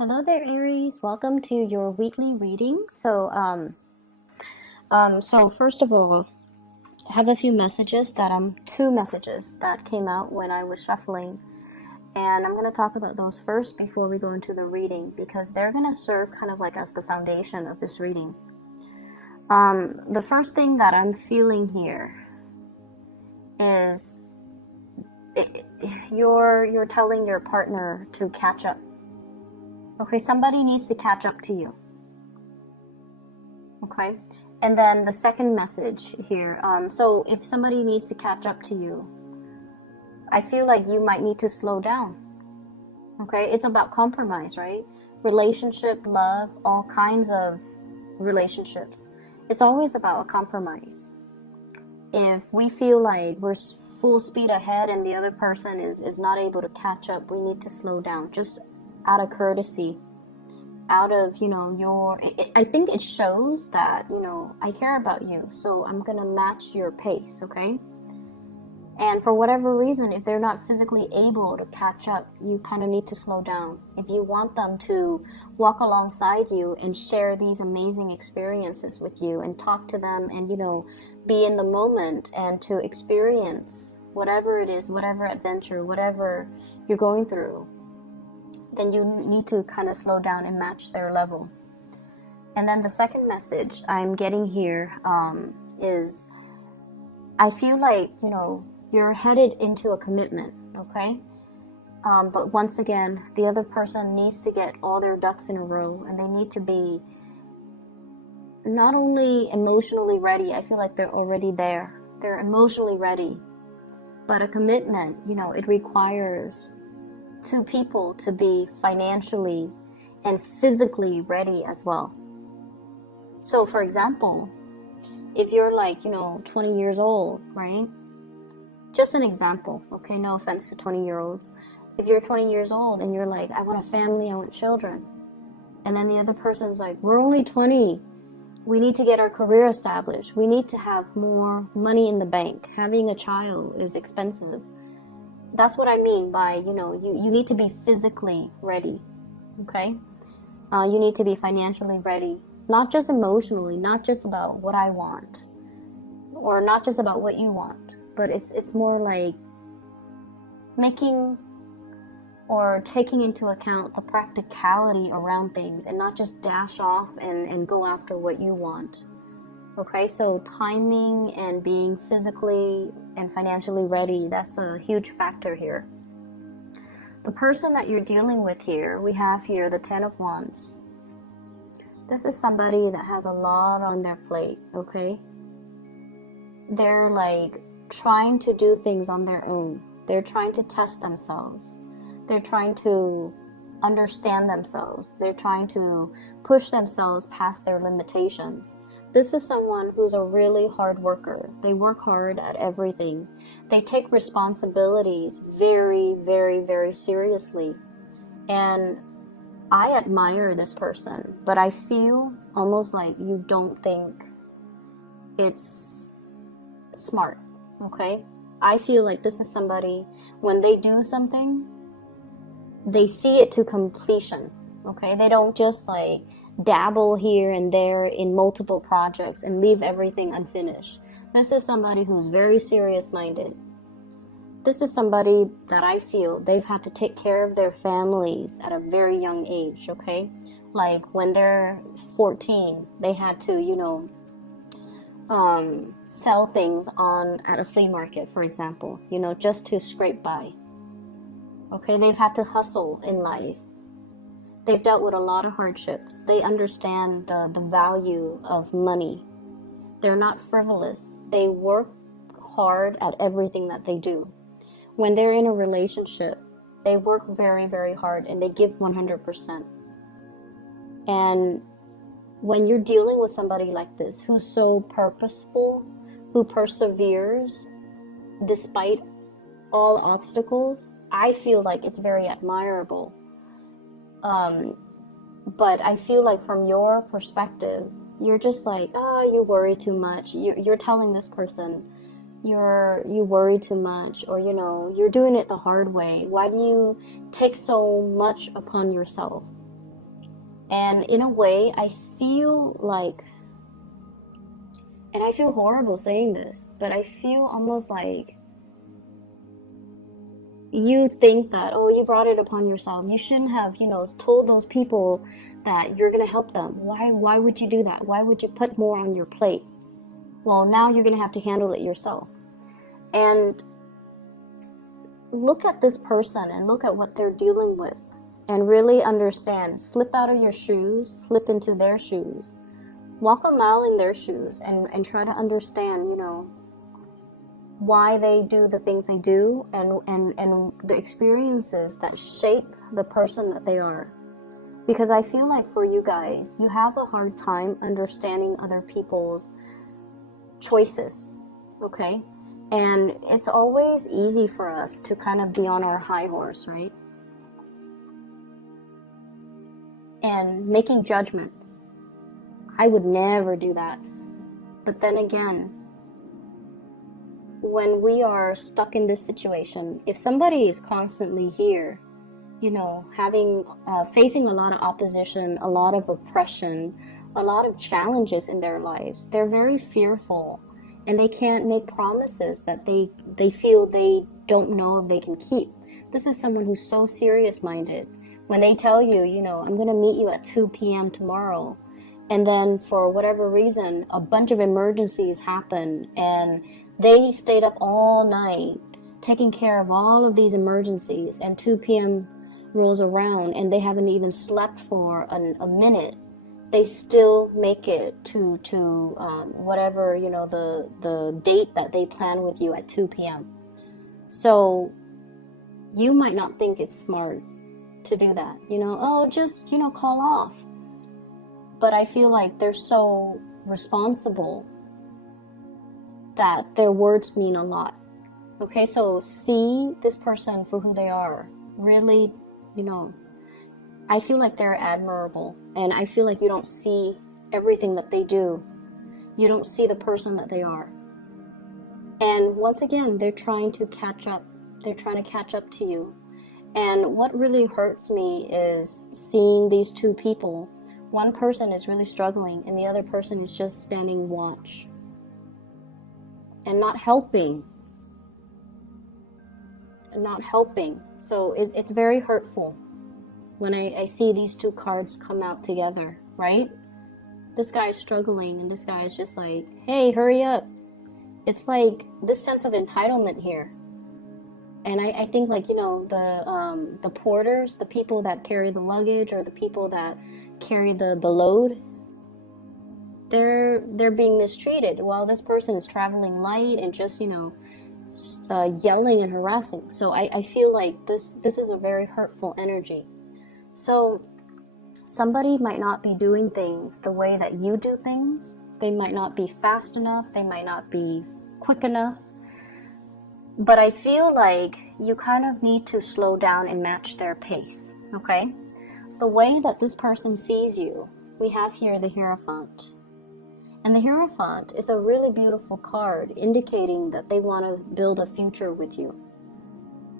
Hello there, Aries. Welcome to your weekly reading. So first of all, I have a few messages two messages that came out when I was shuffling, and I'm going to talk about those first before we go into the reading because they're going to serve kind of like as the foundation of this reading. The first thing that I'm feeling here is you're telling your partner to catch up. Okay, somebody needs to catch up to you. Okay, and then the second message here. So if somebody needs to catch up to you, I feel like you might need to slow down. Okay, it's about compromise, right? Relationship, love, all kinds of relationships. It's always about a compromise. If we feel like we're full speed ahead and the other person is not able to catch up, we need to slow down. Just out of courtesy, out of, I think it shows that, I care about you, so I'm gonna match your pace, okay? And for whatever reason, if they're not physically able to catch up, you kind of need to slow down. If you want them to walk alongside you and share these amazing experiences with you and talk to them and, be in the moment and to experience whatever it is, whatever adventure, whatever you're going through, then you need to kind of slow down and match their level. And then the second message I'm getting here is I feel like, you're headed into a commitment, okay? But once again, the other person needs to get all their ducks in a row, and they need to be not only emotionally ready, I feel like they're already there. They're emotionally ready. But a commitment, it requires two people to be financially and physically ready as well. So for example, if you're like, 20 years old, right? Just an example, okay? No offense to 20-year-olds. If you're 20 years old and you're like, I want a family, I want children. And then the other person's like, we're only 20. We need to get our career established. We need to have more money in the bank. Having a child is expensive. That's what I mean by, you need to be physically ready, okay? You need to be financially ready, not just emotionally, not just about what I want, or not just about what you want, but it's more like making or taking into account the practicality around things and not just dash off and go after what you want. Okay, so timing and being physically and financially ready, that's a huge factor here. The person that you're dealing with here, we have here the 10 of Wands. This is somebody that has a lot on their plate, okay? They're like trying to do things on their own. They're trying to test themselves. They're trying to understand themselves. They're trying to push themselves past their limitations. This is someone who's a really hard worker. They work hard at everything. They take responsibilities very, very, very seriously. And I admire this person, but I feel almost like you don't think it's smart, okay? I feel like this is somebody, when they do something, they see it to completion, okay? They don't just like dabble here and there in multiple projects and leave everything unfinished. This is somebody who's very serious-minded. This is somebody that I feel they've had to take care of their families at a very young age, okay? Like when they're 14, they had to, sell things at a flea market, for example, just to scrape by. Okay, they've had to hustle in life. They've dealt with a lot of hardships. They understand the value of money. They're not frivolous. They work hard at everything that they do. When they're in a relationship, they work very, very hard and they give 100%. And when you're dealing with somebody like this, who's so purposeful, who perseveres despite all obstacles, I feel like it's very admirable. But I feel like from your perspective, you're just like, you worry too much. You're telling this person, you worry too much, or you're doing it the hard way. Why do you take so much upon yourself? And in a way, I feel like, and I feel horrible saying this, but I feel almost like you think that, oh, you brought it upon yourself. You shouldn't have, told those people that you're going to help them. Why would you do that? Why would you put more on your plate? Well, now you're going to have to handle it yourself. And look at this person and look at what they're dealing with and really understand. Slip out of your shoes, slip into their shoes, walk a mile in their shoes, and try to understand, why they do the things they do, and the experiences that shape the person that they are. Because I feel like for you guys, you have a hard time understanding other people's choices, okay? And it's always easy for us to kind of be on our high horse, right? And making judgments. I would never do that. But then again, when we are stuck in this situation, if somebody is constantly here, facing a lot of opposition, a lot of oppression, a lot of challenges in their lives, they're very fearful, and they can't make promises that they feel they don't know if they can keep. This is someone who's so serious-minded. When they tell you, I'm going to meet you at 2 p.m. tomorrow, and then for whatever reason, a bunch of emergencies happen, and they stayed up all night taking care of all of these emergencies, and 2 p.m. rolls around and they haven't even slept for a minute. They still make it to whatever, the date that they plan with you at 2 p.m. So you might not think it's smart to do that, just, call off. But I feel like they're so responsible that their words mean a lot. Okay, so see this person for who they are. Really, I feel like they're admirable, and I feel like you don't see everything that they do. You don't see the person that they are. And once again, they're trying to catch up. They're trying to catch up to you. And what really hurts me is seeing these two people. One person is really struggling, and the other person is just standing watch and not helping. So it's very hurtful when I see these two cards come out together, right? This guy is struggling, and this guy is just like, hey, hurry up. It's like this sense of entitlement here. And I think, like, the porters, the people that carry the luggage, or the people that carry the load, they're being mistreated while this person is traveling light and just, yelling and harassing. So I feel like this is a very hurtful energy. So somebody might not be doing things the way that you do things. They might not be fast enough. They might not be quick enough. But I feel like you kind of need to slow down and match their pace, okay? The way that this person sees you, we have here the Hierophant. And the Hierophant is a really beautiful card indicating that they want to build a future with you.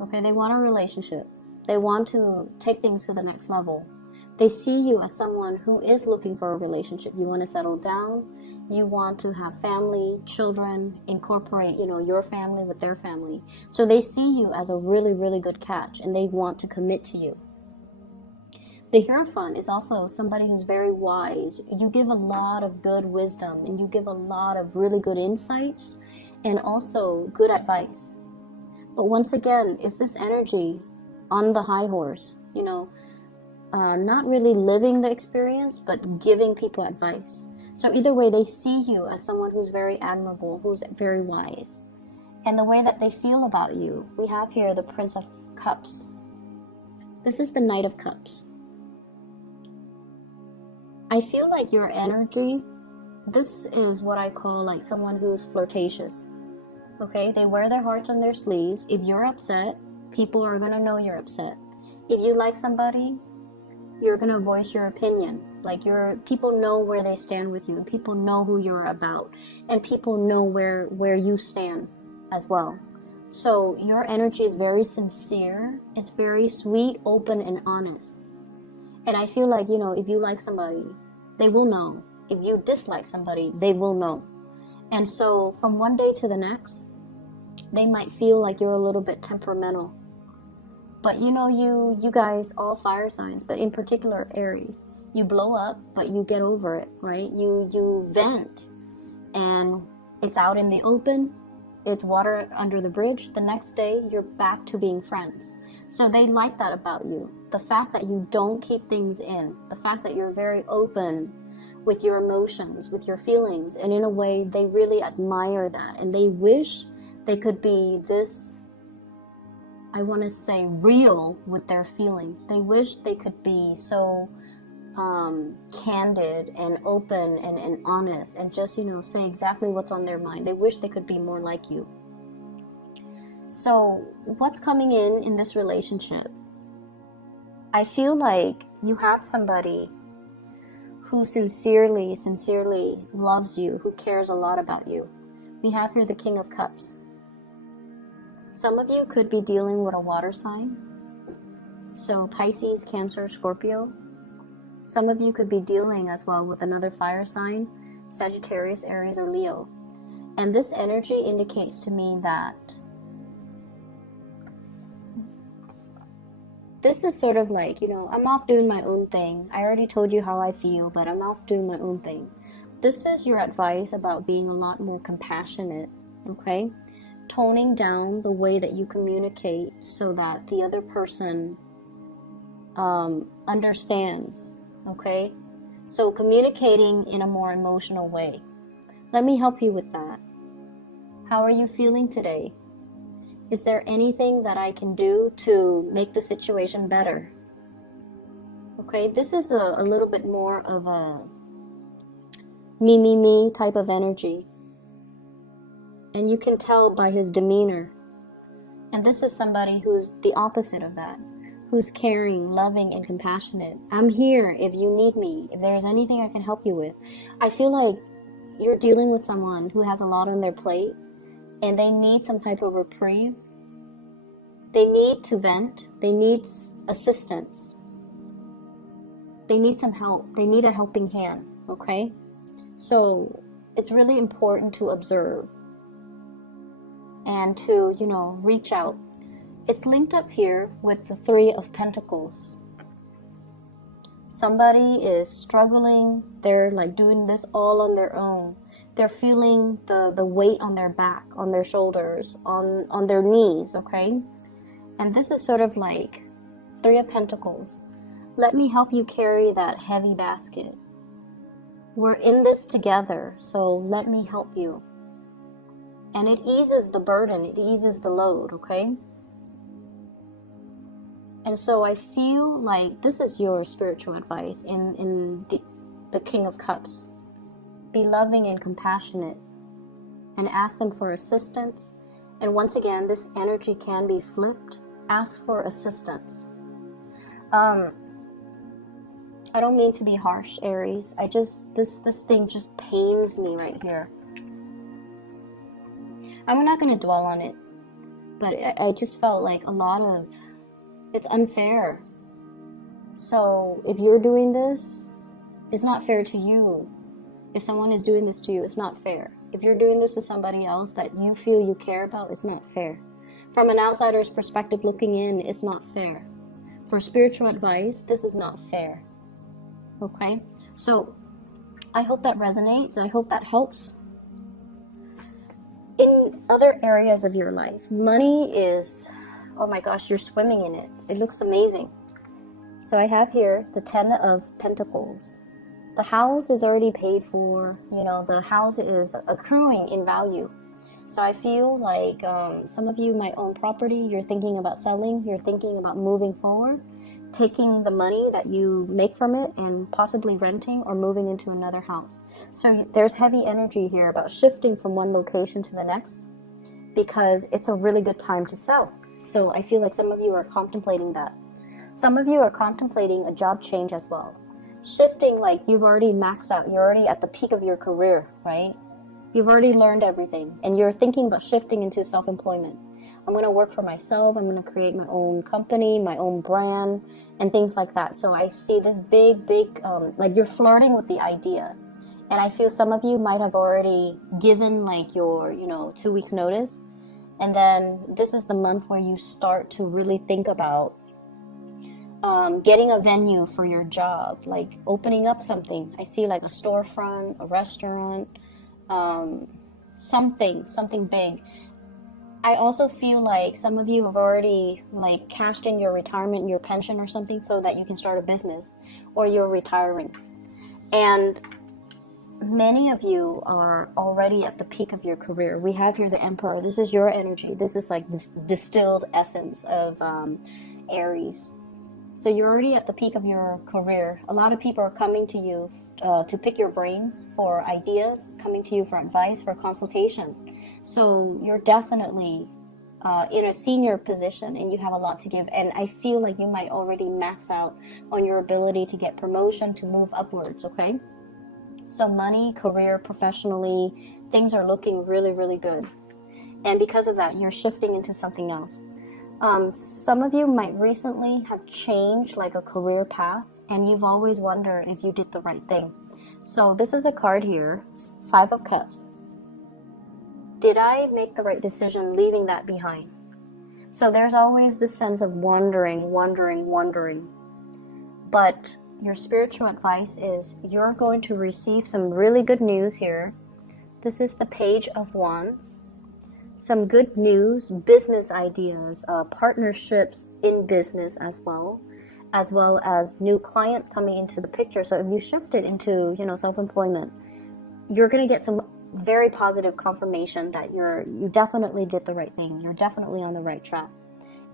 Okay, they want a relationship. They want to take things to the next level. They see you as someone who is looking for a relationship. You want to settle down. You want to have family, children, incorporate, your family with their family. So they see you as a really, really good catch, and they want to commit to you. The Hierophant is also somebody who's very wise. You give a lot of good wisdom, and you give a lot of really good insights, and also good advice. But once again, it's this energy on the high horse, not really living the experience, but giving people advice. So either way, they see you as someone who's very admirable, who's very wise. And the way that they feel about you, we have here the Prince of Cups. This is the Knight of Cups. I feel like your energy, this is what I call like someone who's flirtatious. Okay, they wear their hearts on their sleeves. If you're upset, people are going to know you're upset. If you like somebody, you're going to voice your opinion. Like people know where they stand with you, and people know who you're about, and people know where you stand as well. So your energy is very sincere. It's very sweet, open, and honest. And I feel like, you know, if you like somebody, they will know. If you dislike somebody, they will know. And so from one day to the next, they might feel like you're a little bit temperamental. But you know, you guys, all fire signs, but in particular Aries, you blow up, but you get over it, right? You vent, and it's out in the open. It's water under the bridge. The next day, you're back to being friends. So they like that about you. The fact that you don't keep things in. The fact that you're very open with your emotions, with your feelings. And in a way, they really admire that. And they wish they could be this, I want to say, real with their feelings. They wish they could be so candid and open and honest and just, you know, say exactly what's on their mind. They wish they could be more like you. So what's coming in this relationship? I feel like you have somebody who sincerely loves you, who cares a lot about you. We have here the King of Cups. Some of you could be dealing with a water sign. So Pisces, Cancer, Scorpio. Some of you could be dealing as well with another fire sign, Sagittarius, Aries, or Leo. And this energy indicates to me that this is sort of like, you know, I'm off doing my own thing. I already told you how I feel, but I'm off doing my own thing. This is your advice about being a lot more compassionate, okay? Toning down the way that you communicate so that the other person understands. Okay, so communicating in a more emotional way. Let me help you with that. How are you feeling today? Is there anything that I can do to make the situation better? Okay, this is a little bit more of a me type of energy. And you can tell by his demeanor. And this is somebody who's the opposite of that. Who's caring, loving, and compassionate. I'm here if you need me, if there's anything I can help you with. I feel like you're dealing with someone who has a lot on their plate and they need some type of reprieve. They need to vent. They need assistance. They need some help. They need a helping hand, okay? So it's really important to observe and to, you know, reach out. It's linked up here with the Three of Pentacles. Somebody is struggling. They're like doing this all on their own. They're feeling the weight on their back, on their shoulders, on their knees, okay? And this is sort of like Three of Pentacles. Let me help you carry that heavy basket. We're in this together, so let me help you. And it eases the burden. It eases the load, okay? And so I feel like this is your spiritual advice in the King of Cups. Be loving and compassionate and ask them for assistance. And once again, this energy can be flipped. Ask for assistance. I don't mean to be harsh, Aries. This thing just pains me right here. I'm not going to dwell on it, but I just felt like a lot of it's unfair. So if you're doing this, it's not fair to you. If someone is doing this to you, it's not fair. If you're doing this to somebody else that you feel you care about, it's not fair. From an outsider's perspective looking in, it's not fair. For spiritual advice, this is not fair. Okay? So I hope that resonates. I hope that helps. In other areas of your life, money is, oh my gosh, you're swimming in it. It looks amazing. So I have here the Ten of Pentacles. The house is already paid for. You know, the house is accruing in value. So I feel like some of you might own property. You're thinking about selling. You're thinking about moving forward, taking the money that you make from it and possibly renting or moving into another house. So there's heavy energy here about shifting from one location to the next because it's a really good time to sell. So I feel like some of you are contemplating that. Some of you are contemplating a job change as well. Shifting, like you've already maxed out. You're already at the peak of your career, right? You've already learned everything and you're thinking about shifting into self-employment. I'm going to work for myself. I'm going to create my own company, my own brand, and things like that. So I see this big, like you're flirting with the idea. And I feel some of you might have already given like your, 2 weeks notice. And then this is the month where you start to really think about getting a venue for your job, like opening up something. I see like a storefront, a restaurant, something big. I also feel like some of you have already like cashed in your retirement, your pension or something so that you can start a business, or you're retiring. And many of you are already at the peak of your career. We have here the Emperor. This is your energy. This is like this distilled essence of Aries. So you're already at the peak of your career. A lot of people are coming to you to pick your brains for ideas, coming to you for advice, for consultation. So you're definitely in a senior position and you have a lot to give. And I feel like you might already max out on your ability to get promotion, to move upwards, okay? So money, career, professionally, things are looking really, really good. And because of that, you're shifting into something else. Some of you might recently have changed like a career path, and you've always wondered if you did the right thing. So this is a card here, 5 of Cups. Did I make the right decision leaving that behind? So there's always this sense of wondering. But your spiritual advice is you're going to receive some really good news here. This is the Page of Wands. Some good news, business ideas, partnerships in business as well as new clients coming into the picture. So if you shifted into, self-employment, you're going to get some very positive confirmation that you definitely did the right thing. You're definitely on the right track.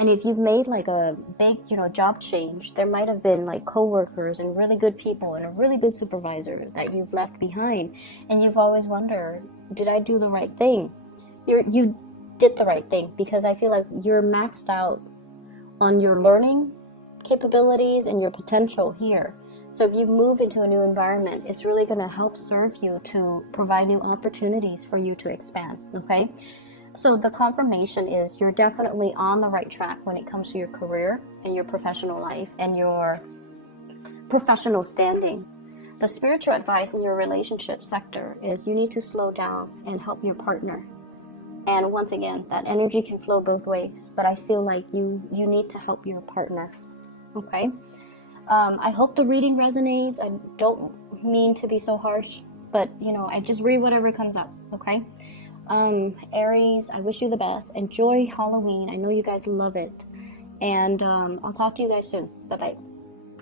And if you've made like a big, job change, there might have been like coworkers and really good people and a really good supervisor that you've left behind. And you've always wondered, did I do the right thing? You did the right thing, because I feel like you're maxed out on your learning capabilities and your potential here. So if you move into a new environment, it's really going to help serve you to provide new opportunities for you to expand, okay? So the confirmation is you're definitely on the right track when it comes to your career and your professional life and your professional standing. The spiritual advice in your relationship sector is you need to slow down and help your partner. And once again, that energy can flow both ways, but I feel like you need to help your partner, okay? I hope the reading resonates. I don't mean to be so harsh, but, I just read whatever comes up, okay? Aries, I wish you the best. Enjoy Halloween. I know you guys love it. And I'll talk to you guys soon. Bye-bye.